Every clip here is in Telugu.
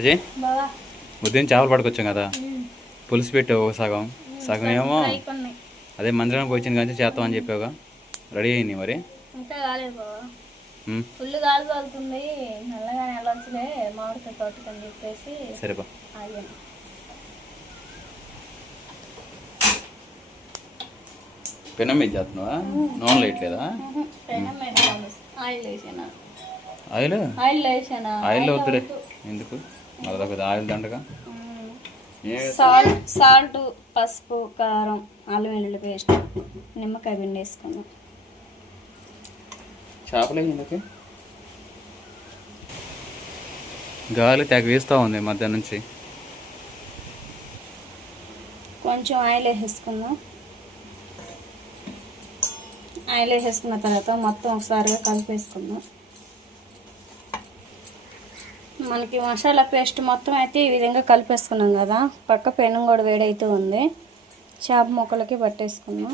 అజయ్ ఉదయం చేపలు పట్టుకొచ్చాం కదా, పులుసు పెట్టావు సగం సగం ఏమో అదే మందిరానికి వచ్చింది కానీ చేస్తామని చెప్పావుగా, రెడీ అయింది మరి. ఇంకా కాలేదు బాబా, ఫుల్ గాలి తగులుతుంది, నల్లగా వెళ్ళొచ్చులే మామిడికాయ తోటకని చెప్పేసి సరేపా. పెనం మీద చేస్తున్నావా? నూనె లేట్లేదా? ఆయిల్ వద్దులే, ఎందుకు మళ్ళీ పెద్ద ఆయిల్ దండగా. సాల్ట్, పసుపు, కారం, అల్లం వెల్లుల్లి పేస్ట్, నిమ్మకాయ పిండి వేసుకున్నాం. చేపలు ఎందుకు గాలి తెగ వేస్తూ ఉంది మధ్య నుంచి. కొంచెం ఆయిల్ వేసేసుకుందాం. ఆయిల్ వేసేసుకున్న తర్వాత మొత్తం ఒకసారిగా కలిపేసుకుందాం. మనకి మసాలా పేస్ట్ మొత్తం అయితే ఈ విధంగా కలిపేసుకున్నాం కదా, పక్క పెనం కూడా వేడైతే ఉంది. చేప ముక్కలకి పట్టేసుకున్నాం.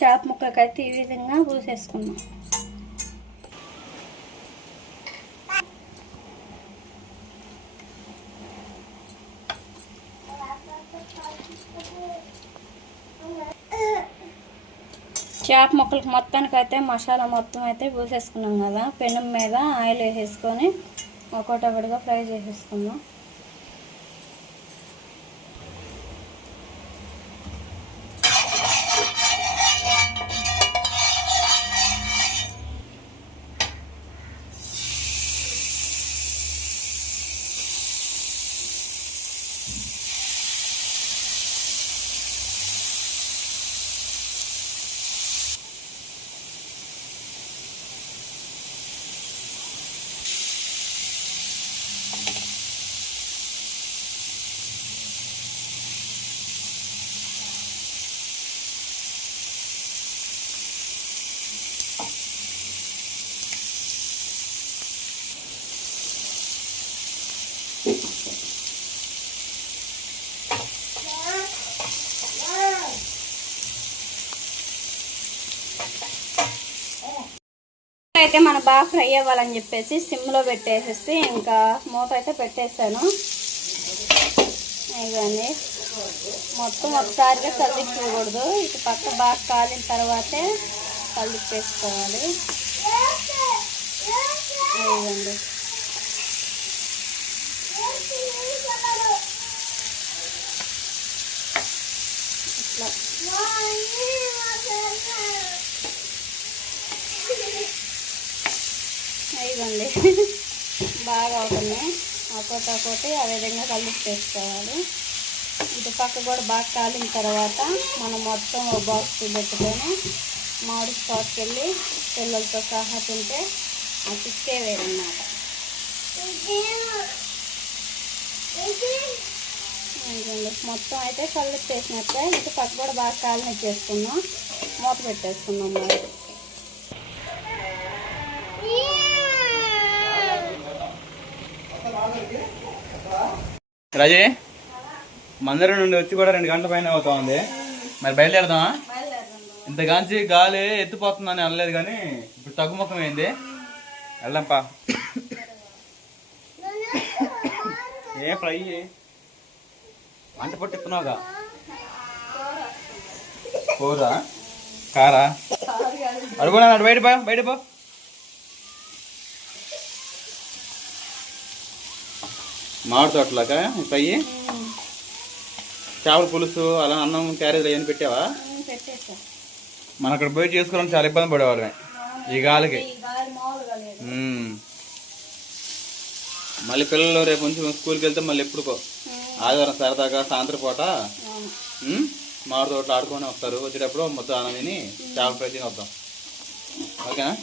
చేప ముక్కలకైతే ఈ విధంగా పూసేసుకున్నాం. చేప ముక్కలకి మొత్తానికి అయితే మసాలా మొత్తం అయితే పూసేసుకున్నాం కదా, పెనం మీద ఆయిల్ వేసేసుకొని ఒకటొకటిగా ఫ్రై చేసేసుకుందాం. అయితే మనం బాగా ఫ్రై అవ్వాలని చెప్పేసి సిమ్లో పెట్టేసేసి ఇంకా మూత అయితే పెట్టేసాను. ఇవన్నీ మొత్తం ఒకసారిగా కలిదిప్పుకోకూడదు, ఇటు పక్క బాగా కాలిన తర్వాతే కలిదిప్పేసుకోవాలి. ఇవ్వండి, ఇట్లా ఇవ్వండి. బాగా అవుతున్నాయి, ఒక్కొక్కటి ఆ విధంగా కలిపేసుకోవాలి. ఇటు పక్క కూడా బాగా కాలిన తర్వాత మనం మొత్తం ఒక బాక్స్ పెట్టుకొని మామిడి స్పాట్కి వెళ్ళి పిల్లలతో సహా తింటే ఆ చిక్కే వేరన్నమాట. మొత్తం అయితే కలిపేసినట్టే ఇటు పక్క కూడా బాగా కాలినిచ్చేసుకున్నాం, మూత పెట్టేసుకున్నాం. మరి రాజే మందిరం నుండి వచ్చి కూడా 2 గంటల పైన అవుతా ఉంది, మరి బయలుదేరదామా? ఇంతగాంచి గాలి ఎత్తిపోతుందని అనలేదు కానీ ఇప్పుడు తగ్గుముఖం అయింది, వెళ్దాంపా. ఏ ఫ్రై వంట పట్టిస్తున్నావుగా, కూర కారా అడుగునా, బయట పో. మామిడి తోటలాగా ఫ్రై, చేపల పులుసు, అలా అన్నం, క్యారేజ్ అవన్నీ పెట్టావా? మన అక్కడ పోయి చేసుకోవడం చాలా ఇబ్బంది పడేవాళ్ళమే ఈ గాలికి. మళ్ళీ పిల్లలు రేపు నుంచి స్కూల్కి వెళ్తే మళ్ళీ ఎప్పుడుకో ఆదివారం సరదాగా సాయంత్రం పూట మామిడి తోటలు ఆడుకొని వస్తారు, వచ్చేటప్పుడు మొత్తం అన్నం తిని చేపల ఫ్రై తిని వద్దాం, ఓకేనా?